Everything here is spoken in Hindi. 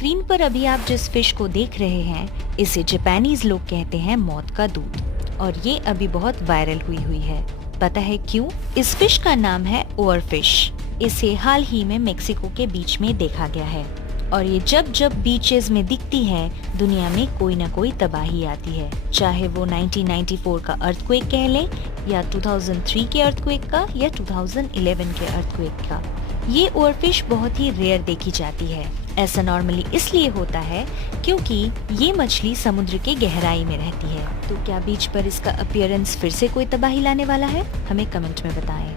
स्क्रीन पर अभी आप जिस फिश को देख रहे हैं, इसे जापानीज लोग कहते हैं मौत का दूध और ये अभी बहुत वायरल हुई है। पता है क्यों? इस फिश का नाम है ओवरफिश। इसे हाल ही में मेक्सिको के बीच में देखा गया है और ये जब जब बीचेस में दिखती है दुनिया में कोई न कोई तबाही आती है, चाहे वो 1994 का अर्थक्वेक कह लें या 2003 के अर्थक्वेक का या 2011 के अर्थक्वेक का। ये ओवरफिश बहुत ही रेयर देखी जाती है। ऐसा नॉर्मली इसलिए होता है क्योंकि ये मछली समुद्र के गहराई में रहती है। तो क्या बीच पर इसका अपीयरेंस फिर से कोई तबाही लाने वाला है? हमें कमेंट में बताएं।